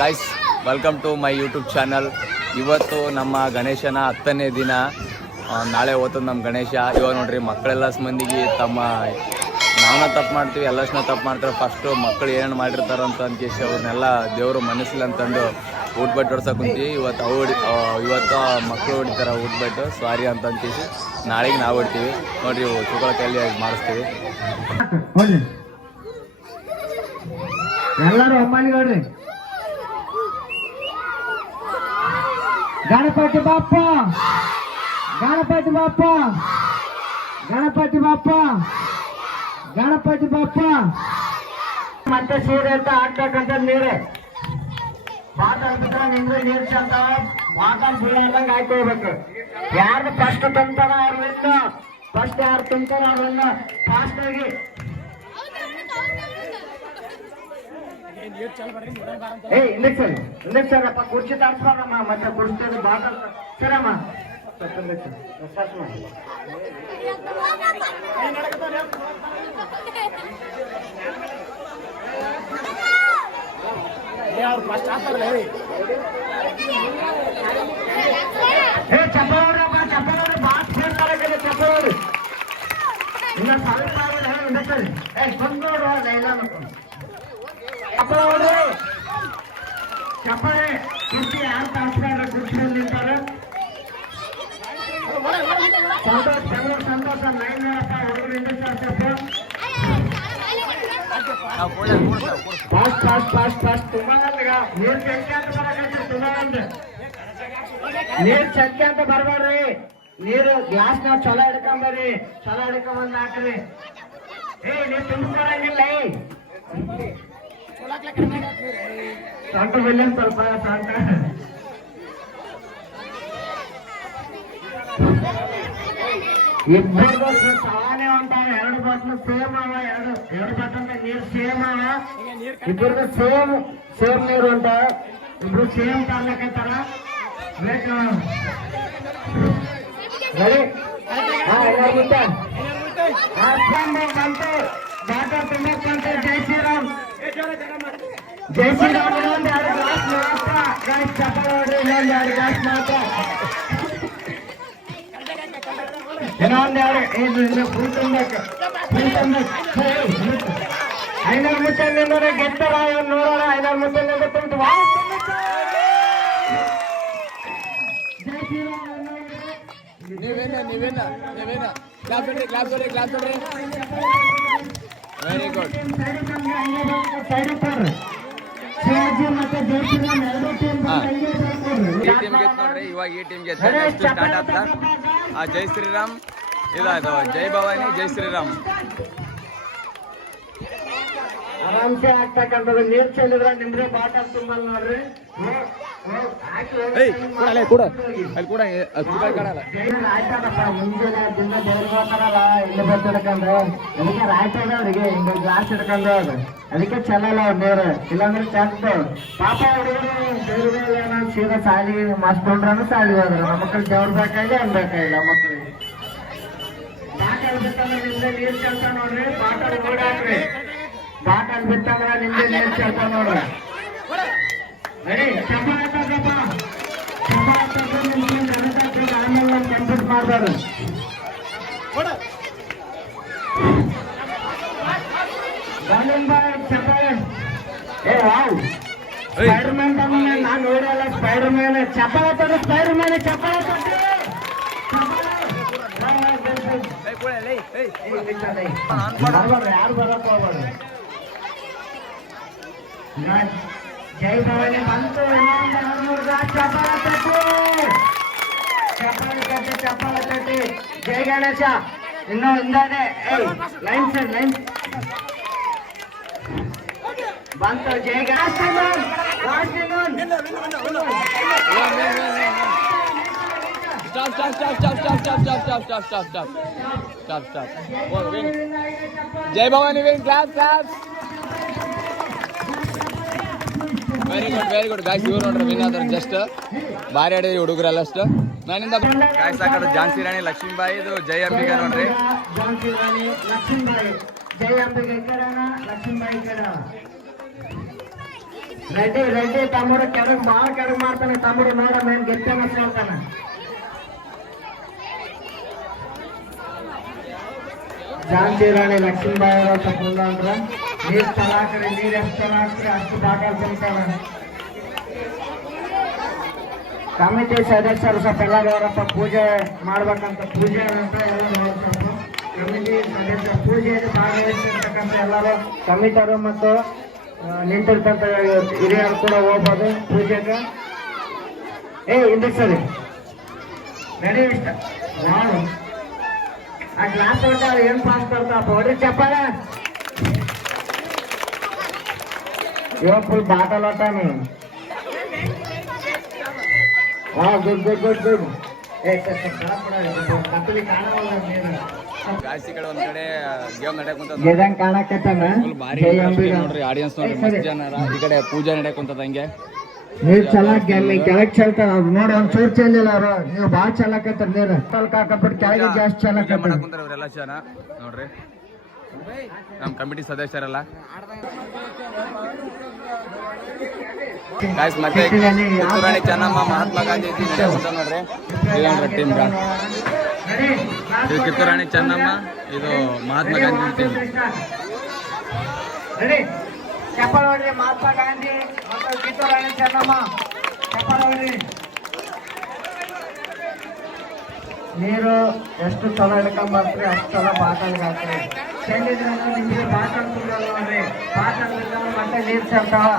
Guys, welcome to my YouTube channel. ಇವತ್ತು ನಮ್ಮ ಗಣೇಶನ 10ನೇ ದಿನ. ನಾಳೆ ಹೋಗ್ತದೆ ನಮ್ಮ ಗಣೇಶ. ಇವಾಗ ನೋಡ್ರಿ, ಮಕ್ಕಳೆಲ್ಲ ಮಂದಿಗೆ ನಾವನ್ನ ತಪ್ಪು ಮಾಡ್ತೀವಿ, ಎಲ್ಲಷ್ಟನ್ನ ತಪ್ಪು ಮಾಡ್ತಾರೆ. ಫಸ್ಟು ಮಕ್ಕಳು ಏನೇನು ಮಾಡಿರ್ತಾರ ಅಂತ ಅನ್ಕೇಸಿ ಅವ್ರನ್ನೆಲ್ಲ ದೇವರು ಮನಸ್ಸಿಲ್ಲ ಅಂತಂದು ಊಟ್ಬಟ್ಟು ಹೊಡ್ಸಕ್ಕೆ ಕುಂತೀವಿ. ಇವತ್ತು ಮಕ್ಕಳು ಹೊಡಿತಾರೆ ಊಟ್ಬಟ್ಟು, ಸಾರಿ ಅಂತ ಅನ್ಕೇಸಿ ನಾಳೆಗೆ ನಾವು ಹೊಡ್ತೀವಿ. ನೋಡ್ರಿ, ಚುಕ್ಕಳ ಕೈಲಿ ಮಾಡಿಸ್ತೀವಿ. ಎಲ್ಲರೂ ಅಮ್ಮನಿಗೆ ನೋಡ್ರಿ. ಗಣಪತಿ ಬಾಪ್ಪ, ಗಣಪತಿ ಬಾಪ್ಪ, ಗಣಪತಿ ಬಾಪ್ಪ, ಗಣಪತಿ ಬಾಪ್ಪ. ಮತ್ತೆ ಸೀರೆ ಅಂತ ಹಾಕ್ಬೇಕಂತ ನೀರೇ ಮಾತಾಡ್ಬಿಟ್ರೆ ನಿಂದ್ರೆ ನೀರು ಚಂದ ಮಾತಾಡ್ ಬೀಳಂದಂಗೆ ಹಾಕೋಬೇಕು. ಯಾರು ಫಸ್ಟ್ ತುಂಬ್ತಾರ ಅವ್ರನ್ನ, ಫಸ್ಟ್ ಯಾರು ತುಂಬ್ತಾರ ಅವ್ರನ್ನ ಫಾಸ್ಟ್ ಆಗಿ ಇಂಜೆಕ್ಷನ್ ಅಪ್ಪ ಕುರ್ಚಿ ತಾಡ್ಸ್ಬಾರಮ್ಮ. ಮತ್ತೆ ಕುರ್ಚಿ ಬಾಟ ಸರಮ್ಮ ಚಪ್ಪಳವ್ರಪ್ಪ, ಚಪ್ಪಳವ್ರು ಬಾಟ್ ಸೇರ್ತಾರೆ. ಚಪ್ಪಳವ್ರು ಇನ್ನ ಸ್ವಲ್ಪ ಇಂಜೆಕ್ಷನ್ ಬಂದೋಡು ಎಲ್ಲ ಚಪ್ಪಳವ್ರು. ಚಪ್ಪಳೆ ಕುರ್ಚಿ ಯಾರು ತಾಡ್ಸ್ತಾರೆ, ಕುರ್ಚಿಯಲ್ಲಿ ನಿಂತಾರೆ. ಸಂತೋಷ ನೈನಪ್ಪ ಹುಡುಗರಿಂದ ಫಾಸ್ಟ್ ಫಾಸ್ಟ್ ಫಾಸ್ಟ್ ಫಾಸ್ಟ್. ತುಂಬಾ ನೀರ್ ಚಕ್ಕೆ ಅಂತ ಬರಕತ್ತಿ, ತುಂಬಾ ನೀರ್ ಚಕ್ಕೆ ಅಂತ ಬರ್ಬೇಡ್ರಿ. ನೀರು ಗ್ಲಾಸ್ ನಾವ್ ಚಲೋ ಹಿಡ್ಕೊಂಬರ್ರಿ, ಚಲೋ ಹಿಡ್ಕೊಂಬಂದ್ ಹಾಕ್ರಿ. ನೀವ್ ತುಂಬಿಸ್ಕೊಳಂಗಿಲ್ಲ. ಸೊಂಟ ಬೆಲ್ಲ ಸ್ವಲ್ಪ ಸೊಂಟ ಇಬ್ಬರು ಸವಾನೆ ಅಂತ. ಎರಡು ಬಾಟ್ಲು ಸೇಮ್ ಅವ, ಎರಡು ಬಾಟ್ಲ ನೀರು ಸೇಮ್ ಅವ. ಇಬ್ಬರದು ಸೇಮ್ ನೀರು ಅಂತ. ಇಬ್ರು ಸೇಮ್ ತರ್ಲಕತ್ತಾರ. ಬೇಕು ರೆಡಿ? ಬಂತು ಬಾಟಲ್ ತುಂಬಕ್ಕಂತ. ಜೈ ಶ್ರೀರಾಮ್, ಜೈ ಶ್ರೀರಾಮ್. ಇನ್ನೊಂದು 2 ಗ್ಲಾಸ್ ಮಾತ್ರ ಗಾಯ್ಸ್. ಚಪ್ಪ ನೋಡ್ರಿ, ಇನ್ನೊಂದು 2 ಗ್ಲಾಸ್ ಮಾತ್ರ. ಇನ್ನೊಂದು 2 ಫುಲ್ ತುಂಬಕ್ಕೆ, ಫುಲ್ ತುಂಬಕ್ಕೆ. 500 ಮುಚ್ಚಲಿಂದ ಗೆದ್ದರ ನೋಡೋಣ. 500 ಮುಚ್ಚಲಿಂದ ತುಂಬ ಜೈ ಶ್ರೀರಾಮ್. ನೀವೇನ ಕ್ಲಾಸ್ ಹೊಡ್ರಿ. Very good. ಇವಾಗ ಈ ಟೀಮ್ ಗೆದ್ದ. ನೆಕ್ಸ್ಟ್ ಸ್ಟಾರ್ಟ್ ಆಗ್ತದ. ಜೈ ಶ್ರೀರಾಮ್ ಇದಾಯ್ತು. ಜೈ ಭವಾನಿ, ಜೈ ಶ್ರೀರಾಮ್. ಆರಾಮ್ಸೆ ಆಗ್ತಕ್ಕಂಥದ್ದು. ನೀರ್ ಚೆಲ್ಲಿದ್ರೆ ನಿಮ್ರೆ ಬಾಟಲ್ ತುಂಬಲ್ ನೋಡ್ರಿ. ಆಯ್ತಾರಪ್ಪ, ಮುಂಜಾನೆ ದಿನ ದೇವ್ರಿಗೆ ಹೋಗ್ತಾರಲ್ಲ, ಇಲ್ಲಿ ಬರ್ತಿಡ್ಕೊಂಡು ಅದಕ್ಕೆ ರಾಯ್ತ ಅವ್ರಿಗೆ ಹಿಂಗ ಗ್ಲಾಸ್ ಹಿಡ್ಕೊಂಡು ಅದಕ್ಕೆ ಚೆಲ್ಲಲ್ಲ ಅವ್ರು ನೀರು. ಇಲ್ಲಾಂದ್ರೆ ಚೆಲ್ತು. ಪಾಪ ಹುಡುಗರು ದೇವ್ರ ಸೀದಾ ಸಾಲಿ ಮಾಸ್ಕೊಂಡ್ರೂ ಸಾಲಿ ಹೋದ್ರು. ನಮ್ಮ ಮಕ್ಕಳು ದೇವ್ರ ಬೇಕಾಗಿ ಅನ್ಬೇಕಾಗಿಲ್ಲ ಮಕ್ಕಳಿಗೆ. ಬಾಟಲ್ ಬಿತ್ತಂದ್ರೆ ನಿಮ್ದೆ ನೀರ್ ಚೆಲ್ತ ನೋಡ್ರಿ. ಬಾಟಲ್ ಓಡಾಡ್ರಿ. ಬಾಟಲ್ ಬಿತ್ತಂದ್ರೆ ನಿಮ್ದೆ ನೀರ್ ಚೆಲ್ತ ನೋಡ್ರಿ. ಆಮೇಲೆ ಕಂಪ್ಲೀಟ್ ಮಾಡ್ಬಾರ್ದು. ಸ್ಪೈಡರ್ ಮ್ಯಾನ್ ನಾನು ನೋಡಲ್ಲ. ಸ್ಪೈಡರ್ ಮ್ಯಾನ್ ಚಪ್ಪಳ ತೊಟ್ಟು, ಸ್ಪೈಡರ್ ಮ್ಯಾನ್ ಚಪ್ಪಳ ತೊಟ್ಟು. ಯಾರು ಬರಕ್ ಹೋಗ್ಬಾರ್ದು. ಜೈ ಭವಾನಿ ಬಂತು. ಚಪ್ಪಾಳ ತಟ್ಟಿ, ಚಪ್ಪಾಳ ತಟ್ಟಿ. ಜೈ ಗಣೇಶ. ಇನ್ನೂ ಹಿಂದೆ ಲೈನ್ ಸರ್, ಲೈನ್ ಬಂತು. ಜೈ ಗಣೇಶ. ಜೈ Bhavani win. Class. Very good guys. ಇವ್ರು ನೋಡ್ರಿ ವಿನ್ ಆದ್ರೆ ಜಸ್ಟ್ ಭಾರಿ ಆಡಿದ್ರಿ ಹುಡುಗರೆಲ್ಲ. ಅಷ್ಟು ನಾನಿಂದ ಗಾಯ್ಸ್ ಆ ಕಡೆ ಝಾನ್ಸಿ ರಾಣಿ ಲಕ್ಷ್ಮೀಬಾಯಿ ಇದು ಜೈ ಅಂಬಿಗ ನೋಡ್ರಿ. ಝಾನ್ಸಿ ರಾಣಿ ಲಕ್ಷ್ಮೀಬಾಯಿ ಜೈ ಅಂಬಿಗ ಈ ಕಡೆ ಲಕ್ಷ್ಮೀಬಾಯಿ ಈ ಕಡೆ. ರೆಡ್ಡಿ ರೆಡ್ಡಿ ತಮ್ಮರು ಕೆಳಗ್ ಬಾಳ ಕೆಳಗ್ ಮಾಡ್ತಾನೆ ತಮ್ಮರು ನೋಡ ಮೇನ್ ಗೆತ್ತೆ ಮಾಡ್ತಾನೆ. ಝಾನ್ಸಿ ರಾಣಿ ಲಕ್ಷ್ಮೀಬಾಯಿ ಅವರ ತಪ್ಪಲ್ಲ ಅಂದ್ರ ನೀರ್ ಚಲ ಹಾಕ್ರಿ, ನೀರ್ ಎಷ್ಟು ಚಲ ಹಾಕ್ರಿ ಅಷ್ಟು ಬಾಟಲ್ ತಿಂತಾನ. ಕಮಿಟಿ ಸದಸ್ಯರು ಸ್ವಲ್ಪ ಎಲ್ಲರಪ್ಪ ಪೂಜೆ ಮಾಡ್ಬೇಕಂತ ಪೂಜೆ ಅಂತ ಎಲ್ಲ ಸ್ವಲ್ಪ ಕಮಿಟಿ ಸದಸ್ಯರು ಪೂಜೆಯಲ್ಲಿ ಭಾಗವಹಿಸಿರ್ತಕ್ಕಂಥ ಎಲ್ಲರೂ ಕಮಿಟಿಯವರು ಮತ್ತು ನಿಂತಿರ್ತಂತ ಹಿರಿಯರು ಕೂಡ ಹೋಗ್ಬೋದು ಪೂಜೆಗೆ. ಹಿಂದೆ ಸರಿ ನಡಿ ಇಷ್ಟ ವಾವ್ ಆ ಗ್ಲಾಸ್ ಹೊಟ್ಟ ಏನ್ ಪಾಸ್ ಬರ್ತಾಪ ಹೊಡ್ರಿ ಚಪ್ಪಾಳ. ಇವಾಗ ಫುಲ್ ಬಾಟಲ್ ಹೊಟ್ಟಾನಿ. Good good good good. Guys ಈ ಕಡೆ ಒಂದ್ ಕಡೆ ಗೇಮ್ ನಡೆಯಕುಂತದ ಗೆದಂಗ್ ಕಾಣಕತ್ತಾನ. ಫುಲ್ ಭಾರಿ ನೋಡ್ರಿ ಆಡಿಯನ್ಸ್ ನೋಡ್ರಿ ಮಸ್ತ್ ಜನ ಅರ. ಈ ಕಡೆ ಪೂಜೆ ನಡೆಯಕುಂತದ ಹಂಗೆ ನೀರ್ ಚಲಾಕ್ ಕೆಳಗ್ ಚಲ್ತಾರ ನೋಡಿ ಒಂದ್ ಚೂರ್ ಚೆಲ್ಲಿಲ್ಲ ಅವ್ರು. ನೀವು ಬಾಳ್ ಚಲಾಕತ್ತಾರ ನೀರ್ ಕಾಕಬಿಟ್ಟು ಕೆಳಗೆ ಜಾಸ್ತಿ ಚಲಾಕ ಮಾಡಕುಂತಾರ ಇವರೆಲ್ಲ ಜನ ನೋಡ್ರಿ ನಮ್ ಕಮಿಟಿ ಸದಸ್ಯರೆಲ್ಲ. ಗಾಯ್ಸ್ ಮತ್ತೆ ಕಿತ್ತೂರಾಣಿ ಚೆನ್ನಮ್ಮ ಮಹಾತ್ಮ ಗಾಂಧಿ ನಡೆಯಕುಂತ ನೋಡ್ರಿ. ಇದು ಟೀಮ್ ಇದು ಕಿತ್ತೂರಾಣಿ ಚೆನ್ನಮ್ಮ ಇದು ಮಹಾತ್ಮ ಗಾಂಧಿ ಟೀಮ್. ಚಪ್ಪಲ್ ಹೊಡ್ರಿ ಮಹಾತ್ಮ ಗಾಂಧಿ ಮತ್ತು ಕಿತ್ತೂರಾಣಿ ಚೆನ್ನಮ್ಮ ಚಪ್ಪಲ್ ಹೊಡ್ರಿ. ನೀರು ಎಷ್ಟು ಚಲೋ ಹಿಡ್ಕೊಂಡ್ ಬರ್ತೀರಿ ಅಷ್ಟು ಚಲೋ ಬಾಟಲ್ಗೆ ಹಾಕ್ರಿ. ಚೆಲ್ಲಿದ್ರೆ ನಿಮಗೆ ಬಾಟಲ್ ತುಂಬಿಲ್ಲ ನೋಡ್ರಿ. ಬಾಟಲ್ ಮತ್ತೆ ನೀರು ಸೇರ್ತಾವ.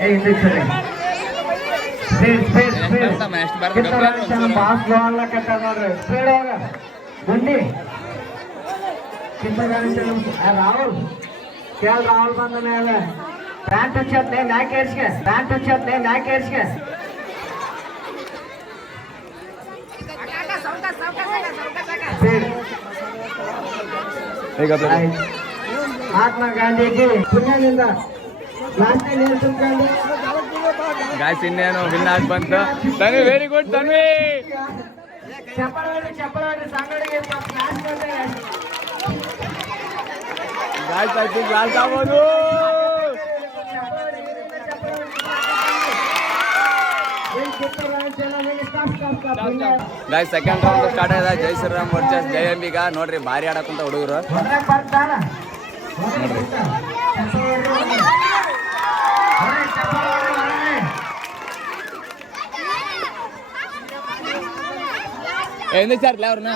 ಹಿಂದೆ ಸರಿ ಬಾಸ್ ಲೋ ಅನ್ಲಕತ್ತ ನೋಡ್ರಿ. ಸ್ಪೀಡ್ ಹೋಗ ಗುಂಡಿ ರಾಹುಲ್ ಕೇಳ ರಾಹುಲ್ ಬಂದ ಮೇಲೆ ಪ್ಯಾಂಟ್ ಹಚ್ಚತ್ನೆ ಮ್ಯಾಕ್ ಏರ್ಸ್ಗೆ ಪ್ಯಾಂಟ್ ಹಚ್ಚತ್ನೆ ಮ್ಯಾಕ್ ಏರ್ಸ್ಗೆ. ಮಹಾತ್ಮ ಗಾಂಧೀಜಿ ಪುಣ್ಯದಿಂದ ಲಾಸ್ಟ್ ನೀರು ತುಂಬ್ಕೊಂಡು ಗಾಯ್ಸ್ ಇನ್ನೇನು ವಿನ್ ಆಗಿ ಬಂತು. Tanvi very good Tanvi. ಚಪ್ಪಳವಾಡಿ ಸಂಗಡಿಗೆ ಗಾಯ್ಸ್ ಆಯ್ತು ಗ್ಲಾಸ್ ಆಗ್ಬೋದು. ಗಾಯ್ಸ್ ಸೆಕೆಂಡ್ ರೌಂಡ್ ಸ್ಟಾರ್ಟ್ ಆಗಿದೆ. ಜೈ ಶ್ರೀರಾಮ್ ವರ್ಸಸ್ ಜೈ ಅಂಬಿಗ ನೋಡ್ರಿ ಭಾರಿ ಆಡಕ್ಕಂತ ಹುಡುಗರು ನೋಡ್ರಿ. ఎందుకు సార్ లేవరునా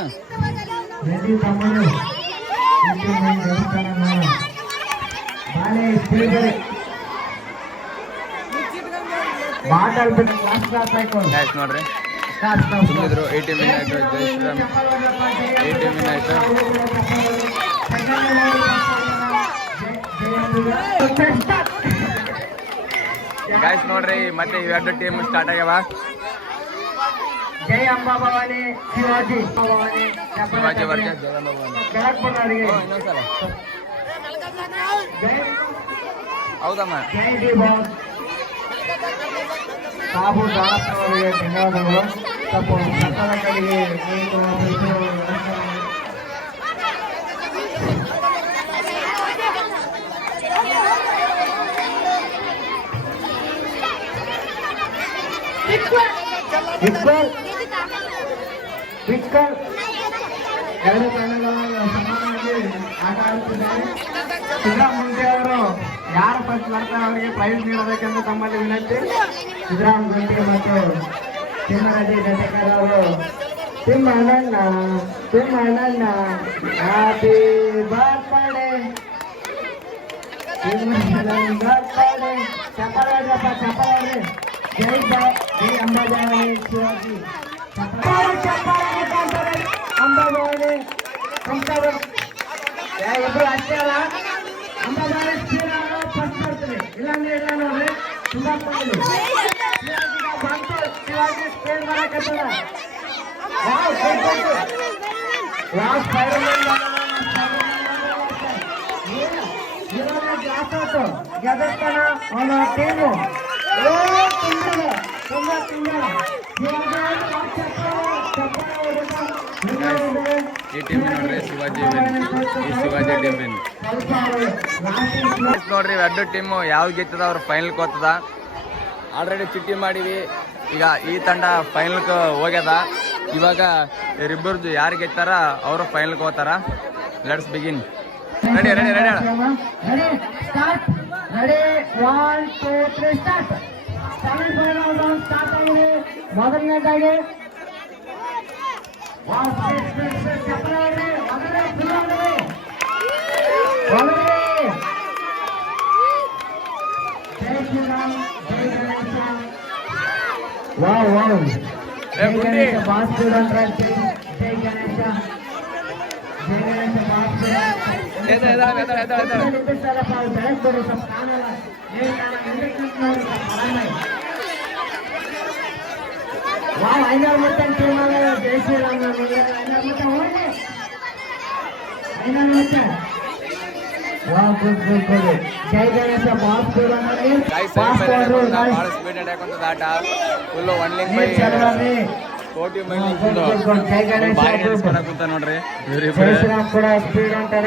ನೋಡ್ರಿ ತುಂಬಿದ್ರು 80 ಮಿನಿಟ್. ಜೈ ಶ್ರೀರಾಮ್ 80 ಮಿನಿಟ್. ಗಾಯ್ಸ್ ನೋಡ್ರಿ ಮತ್ತೆ ಇವೆರಡು ಟೀಮ್ ಸ್ಟಾರ್ಟ್ ಆಗ್ಯಾವ. ಜೈ ಅಂಬಾ ಭವಾನಿ ಶಿವಾಜಿ ಶಿವಾಜಿ ವರ್ಸಸ್ ಜೈ ಅಂಬಾ ಭವಾನಿ. ಇನ್ನೊಂದ್ಸಲ ಹೌದಮ್ಮ. ಜೈ ಡಿ ಬಾಸ್ ಬಾಬು ದಾಸವರಿಗೆ ಧನ್ಯವಾದಗಳು. ಸ್ವಲ್ಪ ಸಕಲ ಕಡೆಗೆ ಎರಡು ತಂಡಗಳು ಸಮಾನವಾಗಿ ಆಟ ಆಡುತ್ತಿದ್ದಾರೆ. ಸಿದ್ದರಾಮ್ ಗುಂಟಿ ಅವರು ಯಾರು ಫಸ್ಟ್ ಬರ್ತಾರೆ ಅವರಿಗೆ ಪ್ರೈಸ್ ನೀಡಬೇಕೆಂದು ತಮ್ಮಲ್ಲಿ ವಿನಂತಿ. ಸಿದ್ದರಾಮ್ ಗುಂಟಿ ಮತ್ತು ತಿಮ್ಮರೆಡ್ಡಿ ಜತೆಕರ್ ಅವರು ತಿಮ್ಮಣ್ಣ ಹ್ಯಾಪಿ ಬರ್ತ್ಡೇ ಬರ್ತ್ಡೇ. ಚಪ್ಪಲಾಡ್ರಪ್ಪ ಚಪ್ಪಲಾಡ್ರಿ. ಜೈ ಅಂಬಾಭವಾನಿ ಶಿವಾಜಿ ಅಂಬಾಭವಾನಿ ಇಬ್ರು ಅಷ್ಟೇ ಅಲ್ಲ. ಅಂಬಾಭವಾನಿ ಫಸ್ಟ್ ಬರ್ತೀವಿ ಇಲ್ಲಾಂದ್ರೆ ಇಲ್ಲ ನೋಡ್ರಿ. ತುಂಬಾ ಬಂತು ಶಿವಾಜಿ ಸ್ಪೇನ್ ಮಾಡಕತ್ತದ. ಗ್ಲಾಸ್ ಆಯ್ತು ಗೆದರ್ತಾನ ಅವನ ಟೀಮು ಈ ಟೀಮ್ ನೋಡ್ರಿ ಶಿವಾಜಿ ವಿನ್. ಈ ಶಿವಾಜಿ ಟೀಮ್ ವಿನ್ ನೋಡ್ರಿ. ಎರಡು ಟೀಮು ಯಾವ್ದು ಗೆತ್ತದ ಅವ್ರು ಫೈನಲ್ಗೆ ಹೋಗ್ತದ. ಆಲ್ರೆಡಿ ಚಿಟ್ಟಿ ಮಾಡಿವಿ. ಈಗ ಈ ತಂಡ ಫೈನಲ್ಗೆ ಹೋಗ್ಯದ. ಇವಾಗ ಇವರಿಬ್ಬರದು ಯಾರು ಗೆತ್ತಾರ ಅವರು ಫೈನಲ್ಗೆ ಹೋಗ್ತಾರ. Let's begin. Ready ready ready ಮೊದಲನೇದಾಗಿ ಐನೂರು ಮುಟ್ಟ ಜೈ ಶ್ರೀರಾಮ್ ಜೈ ಗಣೇಶ ಭಾಳ ಸ್ಪೀಡ್ ನಡೆಯಕೊಂತದ ಆಟ. ಫುಲ್ ಒನ್ಲಿಂಗ್ ಬೈ ಕೋಟಿ ಬಾರಿ ನಡೆಸ್ಕೊಳಕುಂತ ನೋಡ್ರಿ. ಜೈ ಶ್ರೀರಾಮ್ ಕೂಡ ಸ್ಪೀಡ್ ಅಂತಾರ.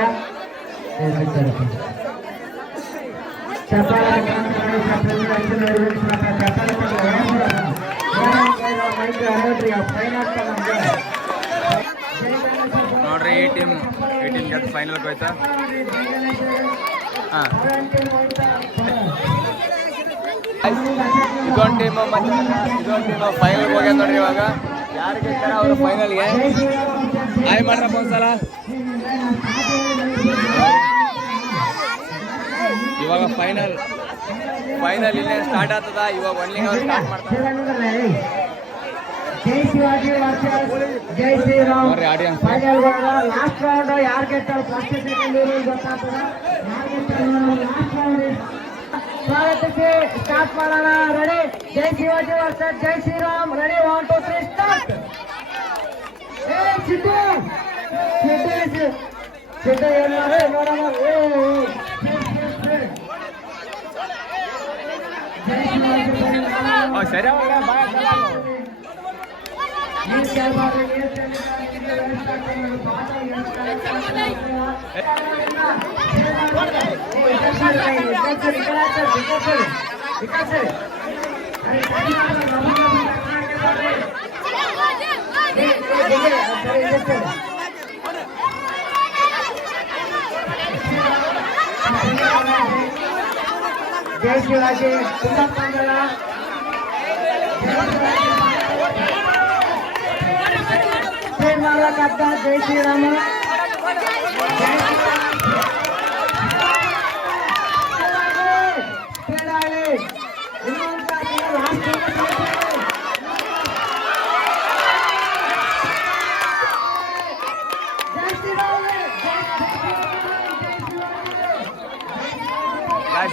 ನೋಡ್ರಿ ಈ ಟೀಮ್ ಗೆದ್ದು ಫೈನಲ್ಗೆ ಹೋಯ್ತಾ. ಹಾಂ ಇದೊಂದು ಟೀಮು ಮತ್ತೆ ಇದೊಂದು ಟೀಮು ಫೈನಲ್ಗೆ ಹೋಗ್ಯಾರ ನೋಡ್ರಿ. ಇವಾಗ ಯಾರು ಗೆಲ್ತಾರ ಅವರು ಫೈನಲ್ಗೆ ಆಯ್ ಮಾಡ್ರಪ್ಪ ಒಂದ್ಸಲ. ಇವಾಗ ಫೈನಲ್ ಇಲ್ಲೇ ಸ್ಟಾರ್ಟ್ ಆಗ್ತದ. ಇವಾಗ ಒನ್ಲಿಂಗ್ ಅವ್ರು ಸ್ಟಾರ್ಟ್ ಮಾಡ್ತಾರೆ. ಜೈ ಶಿವಾಜಿ ಜೈ ಶ್ರೀರಾಮ್ ನೋಡ್ರಿ ಆಡಿಯನ್ಸ್. ಫೈನಲ್ ಲಾಸ್ಟ್ ರೌಂಡ್ ಯಾರು ಗೆಲ್ತಾರೆ ಫಸ್ಟ್ ಸೆಕೆಂಡ್ ಗೊತ್ತಾಗ್ತದ. ಯಾರು ಗೆಲ್ತಾರೆ ಲಾಸ್ಟ್ ರೌಂಡ್. ಸ್ವಾಗತಕ್ಕೆ ಸ್ಟಾರ್ಟ್ ಮಾಡೋಣ. ರೆಡಿ ಜೈ ಶಿವಾಜಿ ವರ್ಸಸ್ ಜೈ ಶ್ರೀರಾಮ್. Ready 1 2 3 start. ಚಿಟ್ಟು ಏನು ನೋಡೋಣ. ಸರಿ ಜೈ ಶಿವಾಜಿ ಕುಂದಪ್ಪಂಗಲ ಮಾಡ್ಬೇಕಂತ ಜೈ ಶ್ರೀರಾಮ.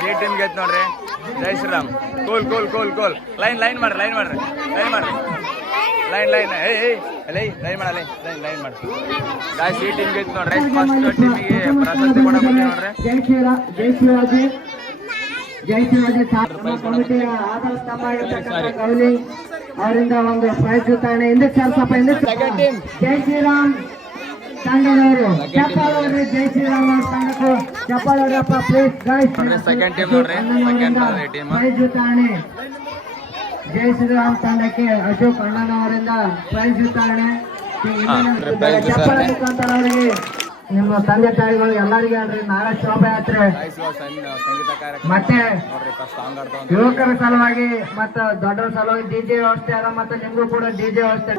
ಜೈ ಟೀಮ್ ಗೆದ್ದು ನೋಡ್ರಿ. ಜೈ ಶ್ರೀರಾಮ್. ಕೂಲ್ ಲೈನ್ ಮಾಡ್ರಿ ಲೈನ್ ಮಾಡ್ರಿ ಗಾಯ್ಸ್. ಈ ಟೀಮ್ ಗೆದ್ದು ನೋಡ್ರಿ. ಫಸ್ಟ್ ಟೀಮಿಗೆ ಪ್ರಶಸ್ತಿ ಕೊಡಕ್ಕೆ ನೋಡ್ರಿ. ಜೈ ಶಿವಾಜಿ ಕಮಿಟಿಯ ಆಧಾರ ಸ್ತಂಭ ಆಗಿರ್ತಕ್ಕಂಥ ಕೌಲಿ ಅವರಿಂದ ಒಂದು ಪ್ರೈಸ್ ವಿತರಣೆ. ಹಿಂದಕ್ಕೆ ಸ್ವಲ್ಪ ಜೈ ಶ್ರೀರಾಮ್ ತಂಡದವರು ಚಪ್ಪಾಳವ್ರಿ. ಜೈ ಶ್ರೀರಾಮ್ ಅವ್ರ ತಂಡಕ್ಕೂ ಚಪ್ಪಾಳವ್ರಪ್ಪ ಪ್ಲೀಸ್ ಗಾಯ್ಸ್. ಸೆಕೆಂಡ್ ಟೀಮ್ ನೋಡ್ರಿ. ಪ್ರೈಸ್ ವಿತರಣೆ ಜೈ ಶ್ರೀರಾಮ್ ತಂಡಕ್ಕೆ ಅಶೋಕ್ ಅಣ್ಣನವರಿಂದ ಪ್ರೈಸ್ ವಿತರಣೆ. ಚಪ್ಪಾಳ ಮುಖಾಂತರ ಅವರಿಗೆ ನಿಮ್ಮ ತಂದೆ ತಾಯಿಗಳು ಎಲ್ಲರಿಗೆ ಹೇಳ್ರಿ. ನಾಳೆ ಶೋಭಾಯಾತ್ರೆ ಮತ್ತೆ ಯುವಕರ ಸಲುವಾಗಿ ಮತ್ತು ದೊಡ್ಡರ ಸಲುವಾಗಿ ಡಿಜೆ ವ್ಯವಸ್ಥೆ ಅದ. ಮತ್ತೆ ನಿಮಗೂ ಕೂಡ ಡಿಜೆ ವ್ಯವಸ್ಥೆ.